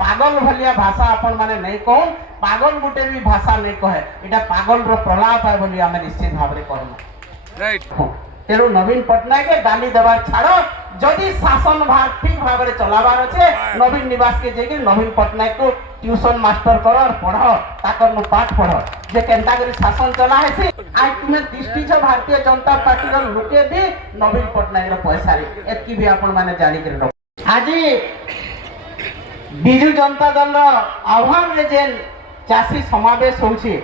पागल भलिया भाषा आपण माने नहीं कहून पागल गुटे भी भाषा नहीं कहे इटा पागल रो प्रलाप है बोली आमे निश्चित भाव रे कहू राइट तेणु नवीन पट्टनायक के गाली देवार छाड़ जदि शासन भार ठीक भाव में चलाबार अच्छे नवीन निवास के जेकी नवीन पट्टनायक को ट्यूशन मास्टर कर और पढ़ ताकर नु पाठ पढ़ जे केंता करी शासन चला है आज तुम्हें दृष्टि छ भारतीय जनता पार्टी रो लुके भी नवीन पट्टनायक रो पैसा रे एतकी भी आपण माने जानि के रख आज बिजू जनता दल रो आह्वान रे जेन चासी समावेश होउछे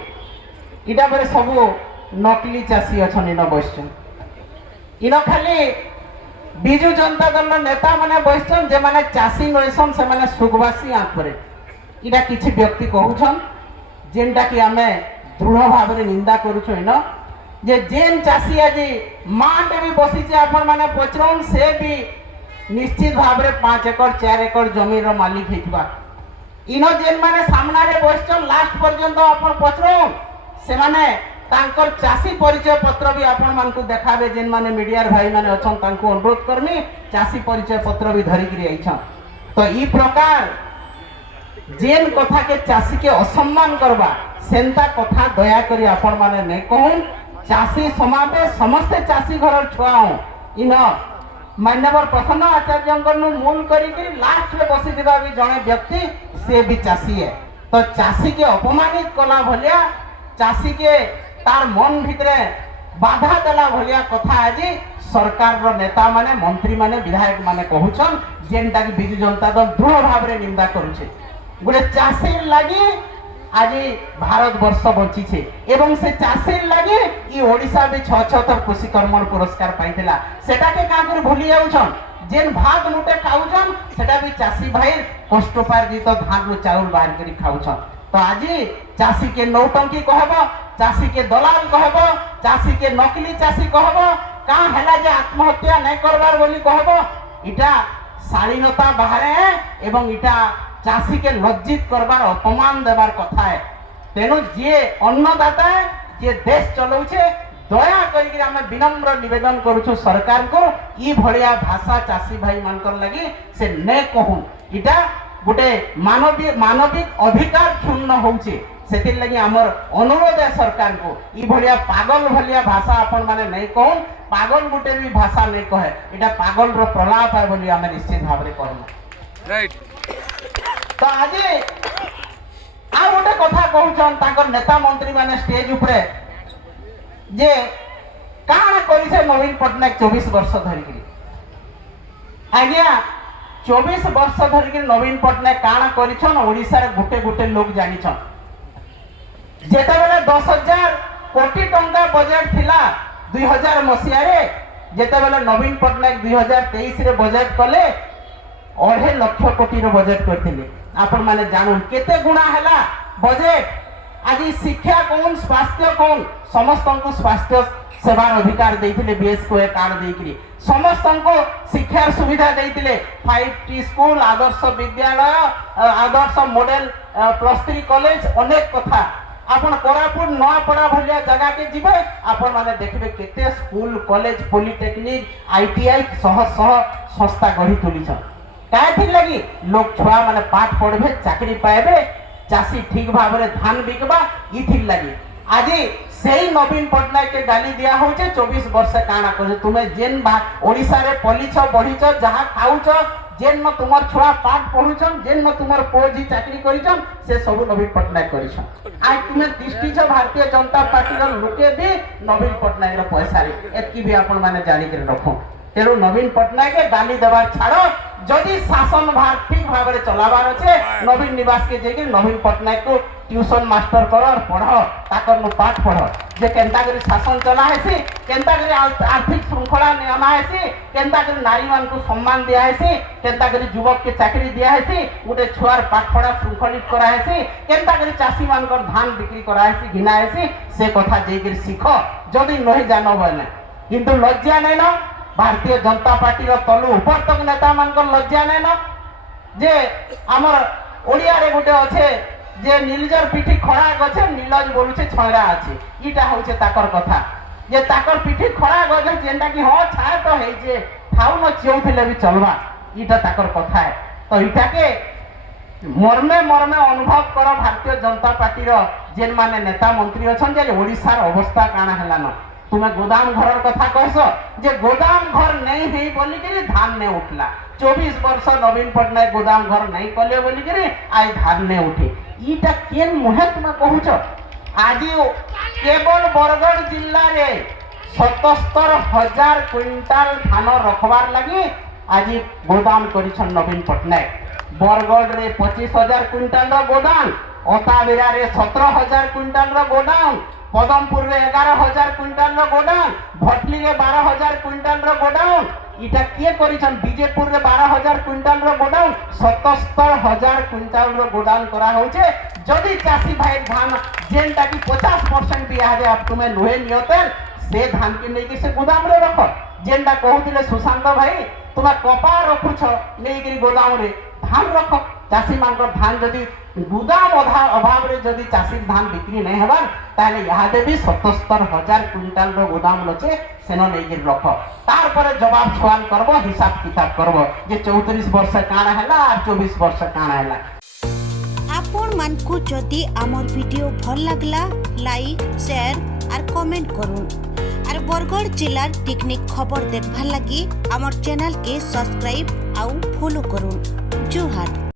इटा बरे सब नकली चासी अछन न बसछन इन खाली बिजू जनता दल नेता माने बसछन जे माने चासी नयसन से माने सुखवासी आंखरे इटा किछि व्यक्ति कहउछन जेनटा कि आमे दृढ़ भाव रे निंदा करूछु इन जे जेन चासी आज मांडे भी बसी जे आपण माने पचरन से भी निश्चित भाव रे 5 एकड़ 4 एकड़ जमीन रो मालिक हेतबा इन जेन माने सामना रे बसछन लास्ट पर्यंत आपण पचरन से माने तांकर चासी परिचय पत्र भी आपण मानकु देखाबे जेन माने मीडिया भाई माने अछन तांको अनुरोध करमी चासी परिचय पत्र भी धरि करी आइछन तो ई प्रकार जेन कथा के चासी के असम्मान करबा सेंता कथा दया करी आपण माने नै कहून चासी समावेश समस्त चासी घर छुआ इन मान्यवर प्रसन्न आचार्य मूल करी लास्ट में बसी दिबा भी जने व्यक्ति से भी चासी है तो चासी के अपमानित कला भलिया चासी के तार मन भितरे बाधा देला भलिया कथा आज सरकार रो नेता माने मंत्री माने विधायक माने कहउछन जेनटा कि बिजू जनता दल दृढ़ भाव रे निंदा करूछे गुटे चासी लागि आज भारत वर्ष बंची छे एवं से चासी लागि ई ओडिसा भी 6 थर कृषि कर्मण पुरस्कार पाइथिला सेटा के का कर भूली जाउछन जेन भात मुटे खाउछन सेटा भी चासी भाई कष्टोपार्जित धान रो चाउल बाहर करी खाउछन तो आज चासी के नौटंकी कहबो चासी के दलाल कहबो चासी के नकली चासी कहबो का हैला जे आत्महत्या नै करबार बोली कहबो इटा शालीनता बाहरे एवं इटा चासी के लज्जित करबार अपमान देबार कथा है तेनु जे अन्नदाता है जे देश चलाउछे दया करी आमे विनम्र निवेदन करूछु सरकार को ई भलिया भाषा चासी भाई मानकर लगी से नै कहून इटा गुटे मानविक अधिकार क्षुण्ण होउछे सेतिर लगी हमर अनुरोध है सरकार को ई भलिया पागल भलिया भाषा आपण माने नै कहून पागल गुटे भी भाषा नै कहे इटा पागल रो प्रलाप है बोली आमे निश्चित भाव रे कहू राइट तो आज आ गोटे कथा कहउछन ताकर नेता मंत्री माने स्टेज ऊपर जे काना करिसे नवीन पट्टनायक 24 वर्ष धरि के आज्ञा 24 वर्ष धरि के नवीन पट्टनायक काना करिछन ओडिसा रे गुटे गुटे लोग जानिछन जेता बेले 10,000 कोटी टंका बजट थिला 2000 मसिया रे जेता बेले नवीन पट्टनायक 2023 रे बजट कले 2.5 लाख कोटी रो बजट करथिले आपण माने जानून केते गुणा हैला बजट आज शिक्षा कोन स्वास्थ्य कोन समस्त को स्वास्थ्य सेवार अधिकार देथिले बीएस को कार्ड देकरी समस्त को शिक्षार सुविधा देथिले 5T स्कूल आदर्श विद्यालय आदर्श मॉडल +3 कॉलेज अनेक कथा आपण कोरापुर नयापड़ा भलिया जगह के जिबे आपण माने देखबे केते स्कूल कॉलेज पॉलिटेक्निक आईटीआई सह संस्था गढ़ी तुलिछन काहे लगी लोग छुआ माने पाठ पढ़बे चाकरी पाएबे चासी ठीक भाव रे धान बिकबा ई थी लगी आज सेही नवीन पट्टनायक के गाली दिया होचे 24 वर्ष काना करे तुमे जेन ओडिसा रे पलिछ बढ़िछ जहां खाउछ जेन न तुमर छुआ पाठ पढुछन जेन न तुमर पोजी चाकरी करिछन से सब नवीन पट्टनायक करिछन आज तुमे दृष्टि छ भारतीय जनता पार्टी रो लुके भी नवीन पट्टनायक रो पैसा रे एतकी भी आपण माने जानि के रखो तेणु नवीन पट्टनायक के गाली देवार छाड़ जदि शासन भार ठीक भाव में चलाबार अच्छे नवीन निवास के जेकी नवीन पट्टनायक को ट्यूशन मास्टर कर और पढ़ ताकर नु पाठ पढ़ जे केंता करी शासन चला है केंता करी आर्थिक श्रृंखला नियमा है केंता करी नारी मान को सम्मान दिया है केंता करी युवक के चाकरी दिया है गोटे छुआर पाठ पढ़ा श्रृंखलित करा है केंता करी चासी मान कर धान बिक्री करा है घिना है से कथा जेकी सीख जदि नहीं जान बोले किंतु लज्जा नहीं न भारतीय जनता पार्टी रो तलु ऊपर तक नेता मान को लज्जा नहीं न जे हमर ओडिया रे गोटे अच्छे जे नीलजर पिठी खड़ा गछे नीलज बोलुछे छयरा अछि इटा होछे ताकर कथा जे ताकर पिठी खड़ा गछे जेंटा कि हो छाए तो हे जे ठाउ न चिउथिले भी चलबा इटा ताकर कथा है तो इटा के মর্মে মর্মে অনুভব কর ভারতীয় জনতা পার্টির যেন মানে নেতা মন্ত্রী অছন যে ওড়িশার অবস্থা কাଣା হেলান তুমি গোদাম ঘরর কথা কহস যে গোদাম ঘর নেই হেই বলিকি ধান নে উঠলা 24 বর্ষ নবীন পটনায়ক গোদাম ঘর নেই কলে বলিকি আই ধান নে উঠে ইটা কেন মুহে তুমি কহুছ আজি কেবল বরগড় জিল্লারে 77,000 কুইন্টাল ধান রখবার লাগি আজি গোদাম করিছন নবীন পটনায়ক বরগড়ে 25,000 কুইন্টাল গোদাম অতাবিরারে 17,000 কুইন্টাল গোদাম পদমপুরে 11,000 কুইন্টাল গোদাম ভটলিরে 12,000 কুইন্টাল গোদাম এটা কে করিছন বিজেপুর রে 12,000 কুইন্টাল গোদাম 77,000 কুইন্টাল গোদাম করা হচ্ছে যদি চাষী ভাই ধান যেনটা কি 50% বিয়ারে তুমি নুহে নিয়তেন সে ধান কে নেইকি সে গোদাম রে রখ যেনটা কহুতিলে সুশান্ত ভাই তুমি কপা রখুছ নেইকি গোদাম রে ধান রখ চাষী মানকর ধান যদি গুদাম অভাবে যদি চাষীর ধান বিক্রি নাই হবার তাহলে ইহাদে বি 77,000 কুইন্টাল গোদাম লছে সেন নেইকি রখ তারপরে জবাব সওয়াল করব হিসাব কিতাব করব যে 34 বর্ষ কাଣା হেলা আর 24 বর্ষ কাଣା হেলা আপন মানকু যদি আমার ভিডিও ভাল লাগলা লাইক শেয়ার আর কমেন্ট করুন আর বরগড় জেলার টেকনিক খবর দেখবার লাগি আমার চ্যানেল কে সাবস্ক্রাইব আউ ফলো করুন জুহার।